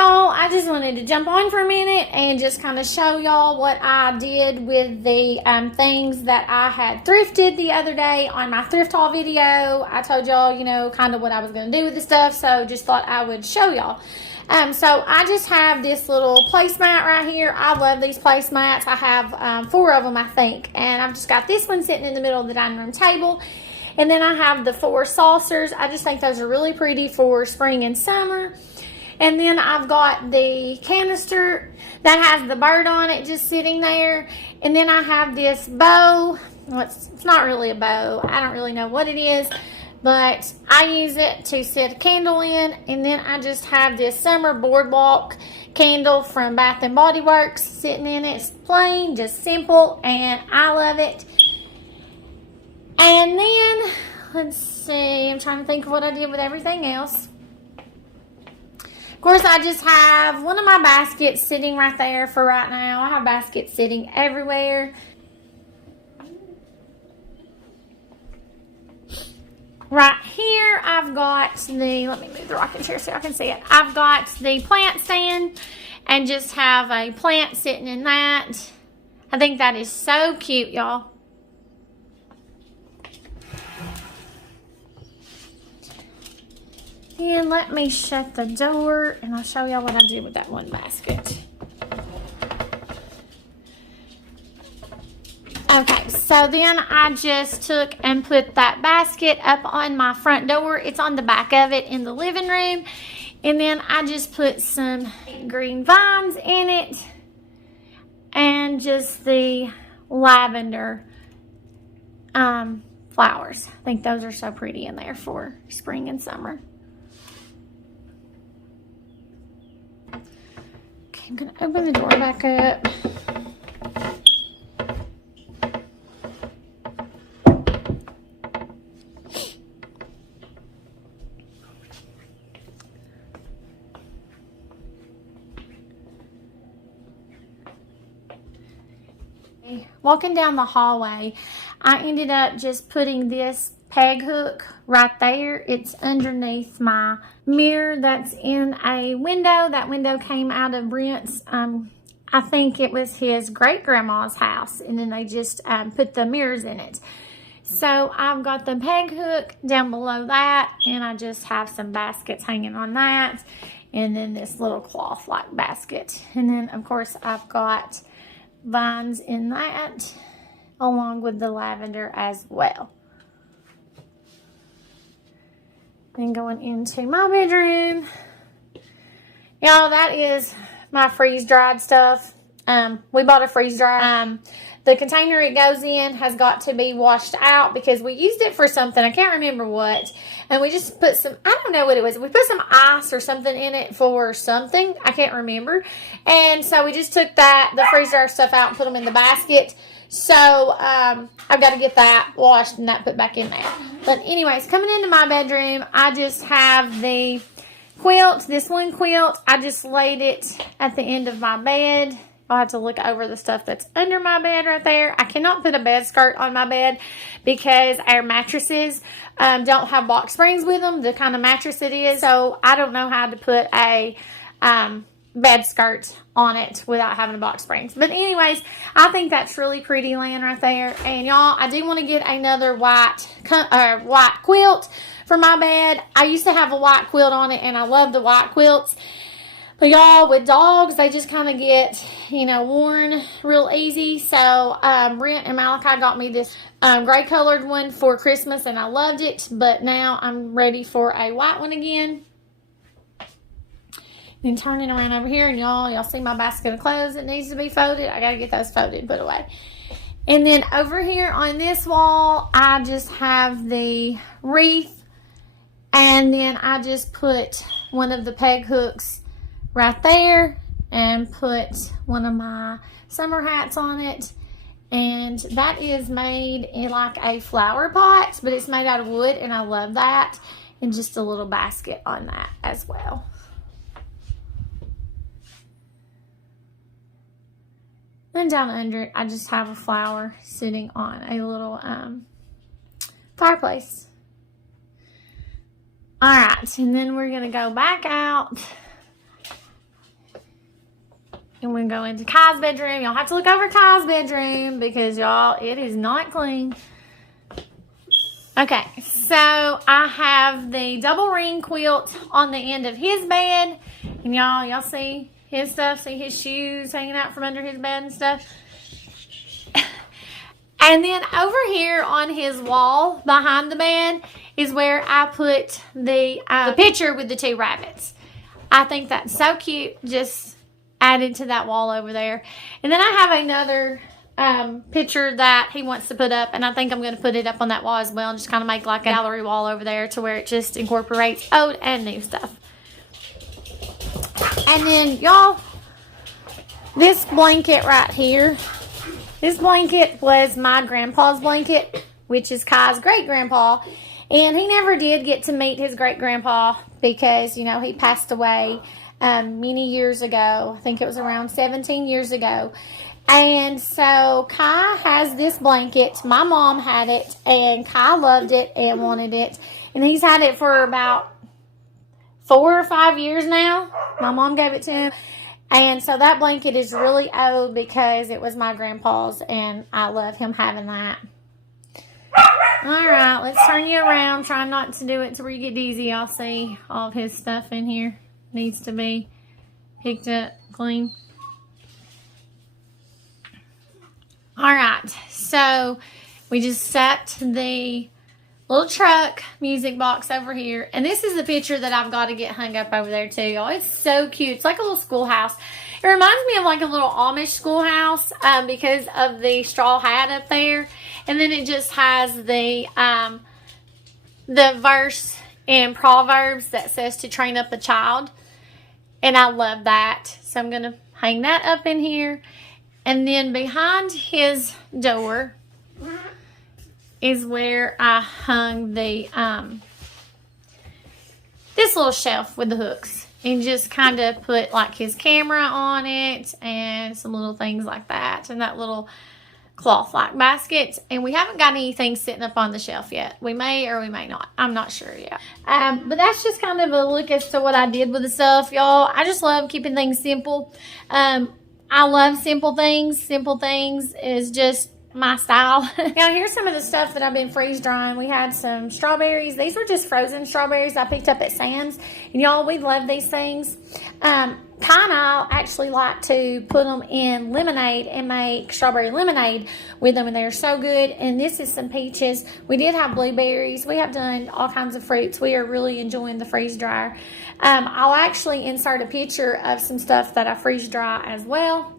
y'all, I just wanted to jump on for a minute and just kind of show y'all what I did with the things that I had thrifted the other day on my thrift haul video. I told y'all, you know, kind of what I was going to do with the stuff, so just thought I would show y'all. So I just have this little placemat right here. I love these placemats. I have 4 of them, I think, and I've just got this one sitting in the middle of the dining room table. And then I have the 4 saucers. I just think those are really pretty for spring and summer. And then I've got the canister that has the bird on it just sitting there. And then I have this bow. Well, it's not really a bow. I don't really know what it is, but I use it to set a candle in. And then I just have this summer boardwalk candle from Bath and Body Works sitting in it. It's plain, just simple, and I love it. And then, let's see, I'm trying to think of what I did with everything else. Of course, I just have one of my baskets sitting right there for right now. I have baskets sitting everywhere. Right here, I've got the, let me move the rocking chair so I can see it. I've got the plant stand and just have a plant sitting in that. I think that is so cute, y'all. And let me shut the door and I'll show y'all what I did with that one basket. Okay, so then I just took and put that basket up on my front door. It's on the back of it in the living room. And then I just put some green vines in it and just the lavender flowers. I think those are so pretty in there for spring and summer. I'm going to open the door back up. Walking down the hallway, I ended up just putting this peg hook right there. It's underneath my mirror that's in a window. That window came out of Brent's, I think it was his great-grandma's house, and then they just put the mirrors in it. So I've got the peg hook down below that, and I just have some baskets hanging on that, and then this little cloth-like basket. And then, of course, I've got vines in that, along with the lavender as well. Then going into my bedroom. Y'all, that is my freeze-dried stuff. We bought a freeze-dryer. The container it goes in has got to be washed out because we used it for something. I can't remember what. And we just put some, I don't know what it was. We put some ice or something in it for something. I can't remember. And so we just took the freeze-dryer stuff out and put them in the basket. So, I've got to get that washed and that put back in there. But anyways, coming into my bedroom, I just have the quilt, this one quilt. I just laid it at the end of my bed. I'll have to look over the stuff that's under my bed right there. I cannot put a bed skirt on my bed because our mattresses don't have box springs with them, the kind of mattress it is. So, I don't know how to put a bed skirt on it without having a box springs. But anyways, I think that's really pretty laying right there. And y'all, I do want to get another white quilt for my bed. I used to have a white quilt on it and I love the white quilts. But y'all, with dogs, they just kind of get, you know, worn real easy. So Brent and Malachi got me this gray colored one for Christmas and I loved it. But now I'm ready for a white one again. Then turning around over here, and y'all see my basket of clothes that needs to be folded. I got to get those folded, put away. And then over here on this wall, I just have the wreath. And then I just put one of the peg hooks right there and put one of my summer hats on it. And that is made in like a flower pot, but it's made out of wood, and I love that. And just a little basket on that as well. Then down under it, I just have a flower sitting on a little fireplace. All right, and then we're going to go back out And we're going to Kai's bedroom. Y'all have to look over Kai's bedroom because, y'all, it is not clean. Okay, so I have the double ring quilt on the end of his bed. And y'all see his stuff? See his shoes hanging out from under his bed and stuff? And then over here on his wall behind the bed is where I put the picture with the 2 rabbits. I think that's so cute. Just added to that wall over there. And then I have another picture that he wants to put up, and I think I'm going to put it up on that wall as well and just kind of make like a gallery wall over there to where it just incorporates old and new stuff. And then, y'all, this blanket right here, this blanket was my grandpa's blanket, which is Kai's great-grandpa, and he never did get to meet his great-grandpa because, you know, he passed away many years ago. I think it was around 17 years ago. And so Kai has this blanket. My mom had it, and Kai loved it and wanted it. And he's had it for about 4 or 5 years now. My mom gave it to him. And so that blanket is really old because it was my grandpa's, and I love him having that. All right, let's turn you around. Try not to do it to where you get dizzy. I'll see all of his stuff in here. Needs to be picked up, clean. All right, so we just set the little truck music box over here. And this is the picture that I've got to get hung up over there too, y'all. It's so cute. It's like a little schoolhouse. It reminds me of like a little Amish schoolhouse because of the straw hat up there. And then it just has the verse in Proverbs that says to train up a child. And I love that. So I'm going to hang that up in here. And then behind his door is where I hung the this little shelf with the hooks, and just kind of put like his camera on it and some little things like that, and that little cloth like basket. And we haven't got anything sitting up on the shelf yet. We may or we may not. I'm not sure yet. But that's just kind of a look as to what I did with the stuff, y'all. I just love keeping things simple. I love simple things. Simple things is just my style. Now, here's some of the stuff that I've been freeze drying. We had some strawberries. These were just frozen strawberries I picked up at Sam's. And y'all, we love these things. Kai and I actually like to put them in lemonade and make strawberry lemonade with them, and they're so good. And this is some peaches. We did have blueberries. We have done all kinds of fruits. We are really enjoying the freeze dryer. I'll actually insert a picture of some stuff that I freeze dry as well.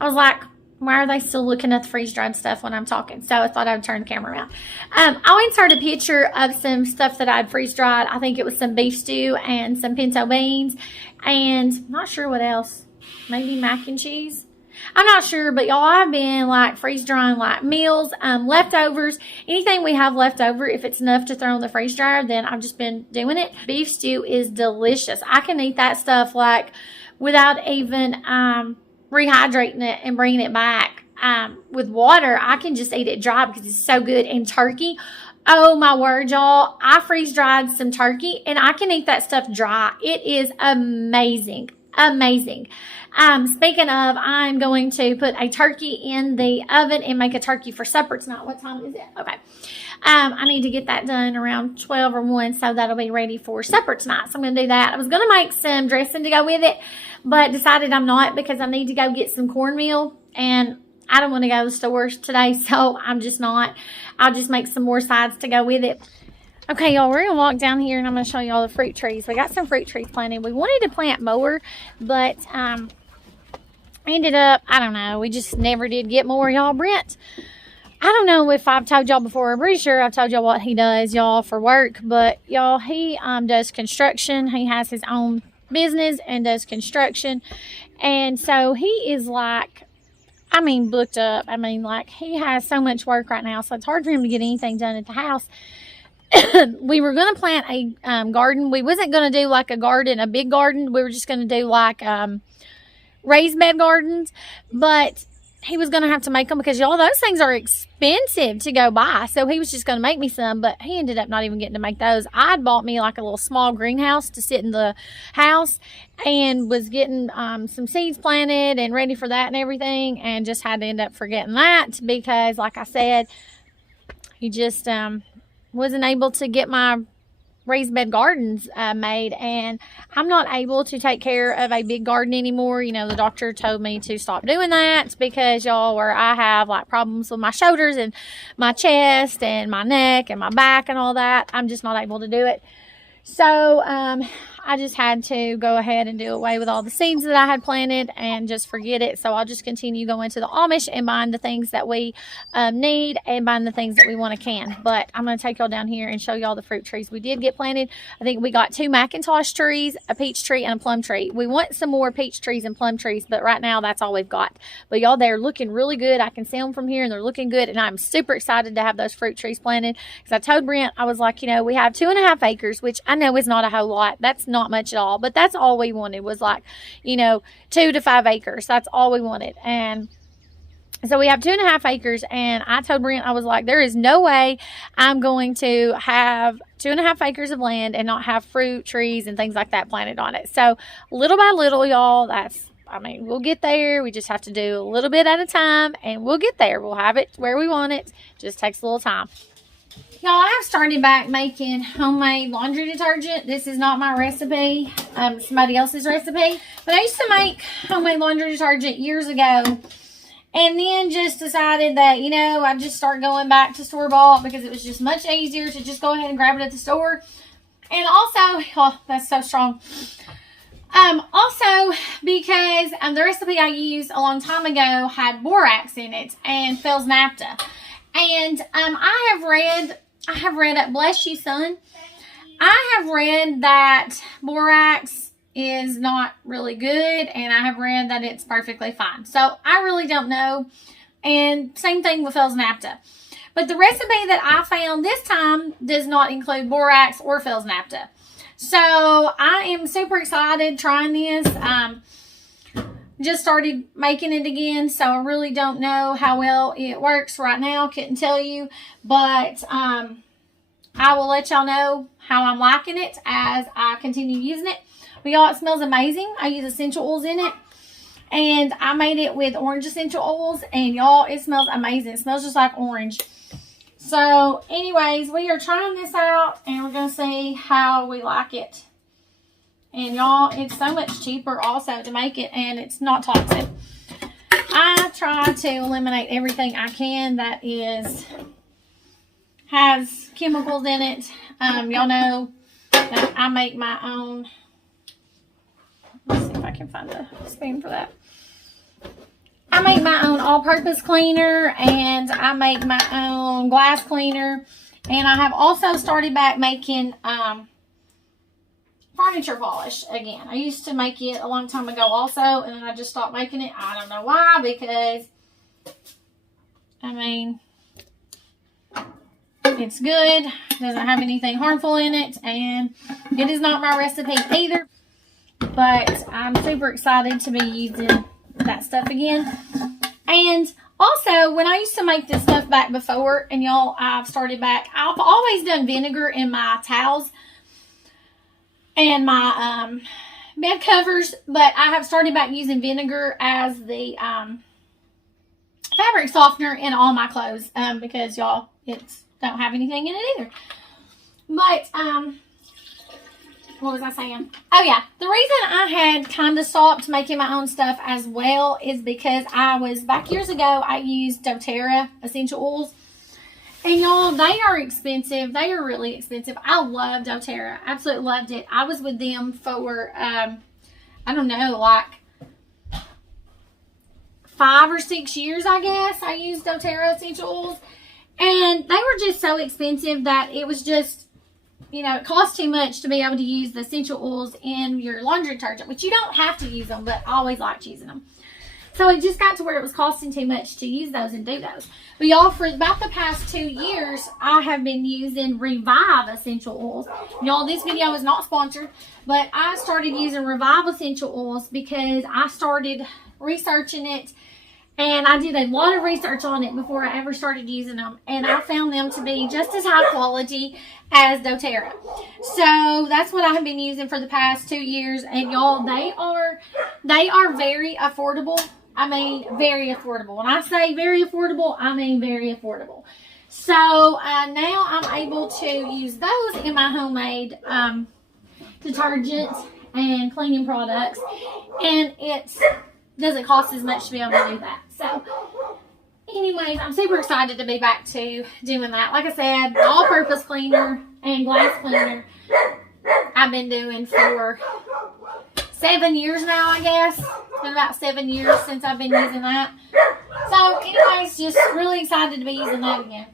I was like, why are they still looking at the freeze-dried stuff when I'm talking? So I thought I would turn the camera around. I'll insert a picture of some stuff that I'd freeze-dried. I think it was some beef stew and some pinto beans. And I'm not sure what else. Maybe mac and cheese. I'm not sure, but y'all, I've been like freeze-drying like meals, leftovers. Anything we have left over, if it's enough to throw in the freeze dryer, then I've just been doing it. Beef stew is delicious. I can eat that stuff like without even rehydrating it and bringing it back with water. I can just eat it dry because it's so good. And turkey, oh my word, y'all, I freeze dried some turkey and I can eat that stuff dry. It is amazing. Speaking of, I'm going to put a turkey in the oven and make a turkey for supper tonight. What time is it? Okay. I need to get that done around 12 or 1, so that'll be ready for supper tonight. So I'm going to do that. I was going to make some dressing to go with it, but decided I'm not because I need to go get some cornmeal, and I don't want to go to the stores today, so I'm just not. I'll just make some more sides to go with it. Okay, y'all, we're going to walk down here, and I'm going to show y'all the fruit trees. We got some fruit trees planted. We wanted to plant more, but ended up, I don't know, we just never did get more, y'all. Brent, I don't know if I've told y'all before. I'm pretty sure I've told y'all what he does, y'all, for work. But, y'all, he does construction. He has his own business and does construction. And so he is like, I mean, booked up. I mean, like, he has so much work right now. So it's hard for him to get anything done at the house. We were going to plant a garden. We wasn't going to do like a garden, a big garden. We were just going to do like raised bed gardens. But he was going to have to make them because, y'all, those things are expensive to go buy. So he was just going to make me some, but he ended up not even getting to make those. I'd bought me like a little small greenhouse to sit in the house and was getting some seeds planted and ready for that and everything, and just had to end up forgetting that because, like I said, he just wasn't able to get my raised bed gardens made, and I'm not able to take care of a big garden anymore. You know, the doctor told me to stop doing that because, y'all, where I have like problems with my shoulders and my chest and my neck and my back and all that, I'm just not able to do it. So I just had to go ahead and do away with all the seeds that I had planted and just forget it. So I'll just continue going to the Amish and buying the things that we need and buying the things that we want to can. But I'm going to take y'all down here and show y'all the fruit trees we did get planted. I think we got 2 Macintosh trees, a peach tree, and a plum tree. We want some more peach trees and plum trees, but right now that's all we've got. But y'all, they're looking really good. I can see them from here and they're looking good, and I'm super excited to have those fruit trees planted because I told Brent, I was like, you know, we have 2.5 acres, which I know is not a whole lot. That's not much at all, but that's all we wanted was like, you know, 2 to 5 acres. That's all we wanted. And so we have 2.5 acres, and I told Brent, I was like, there is no way I'm going to have 2.5 acres of land and not have fruit trees and things like that planted on it. So little by little, y'all, I mean, we'll get there. We just have to do a little bit at a time, and we'll get there. We'll have it where we want it. Just takes a little time. Y'all, I have started back making homemade laundry detergent. This is not my recipe, somebody else's recipe. But I used to make homemade laundry detergent years ago, and then just decided that, you know, I'd just start going back to store-bought because it was just much easier to just go ahead and grab it at the store. And also, oh, that's so strong. Also, because the recipe I used a long time ago had borax in it and Fells naphtha. And I have read, bless you, son. I have read that borax is not really good, and I have read that it's perfectly fine. So I really don't know. And same thing with Fells naphtha. But the recipe that I found this time does not include borax or Fells naphtha. So I am super excited trying this. Just started making it again, so I really don't know how well it works right now. Couldn't tell you, but I will let y'all know how I'm liking it as I continue using it. But y'all, it smells amazing. I use essential oils in it, and I made it with orange essential oils, and y'all, it smells amazing. It smells just like orange. So anyways, we are trying this out, and we're going to see how we like it. And y'all, it's so much cheaper also to make it, and it's not toxic. I try to eliminate everything I can that has chemicals in it. Y'all know that I make my own. Let's see if I can find a spoon for that. I make my own all-purpose cleaner, and I make my own glass cleaner. And I have also started back making furniture polish again. I used to make it a long time ago also, and then I just stopped making it. I don't know why, because I mean, it's good. It doesn't have anything harmful in it, and it is not my recipe either. But I'm super excited to be using that stuff again. And also, when I used to make this stuff back before, and y'all, I've started back, I've always done vinegar in my towels and my bed covers, but I have started back using vinegar as the fabric softener in all my clothes because, y'all, it don't have anything in it either. But what was I saying? Oh yeah, the reason I had kind of stopped making my own stuff as well is because back years ago, I used doTERRA essential oils. And y'all, they are expensive. They are really expensive. I love doTERRA. Absolutely loved it. I was with them for, I don't know, like 5 or 6 years, I guess. I used doTERRA essential oils. And they were just so expensive that it was just, you know, it cost too much to be able to use the essential oils in your laundry detergent, which you don't have to use them, but I always liked using them. So it just got to where it was costing too much to use those and do those. But y'all, for about the past 2 years, I have been using Revive essential oils. Y'all, this video is not sponsored, but I started using Revive essential oils because I started researching it, And I did a lot of research on it before I ever started using them. And I found them to be just as high quality as doTERRA. So that's what I have been using for the past 2 years. And y'all, they are very affordable. I mean, very affordable. When I say very affordable, I mean very affordable. So now I'm able to use those in my homemade detergents and cleaning products. And it doesn't cost as much to be able to do that. So anyways, I'm super excited to be back to doing that. Like I said, all-purpose cleaner and glass cleaner I've been doing for 7 years now, I guess. It's been about 7 years since I've been using that. So anyways, just really excited to be using that again.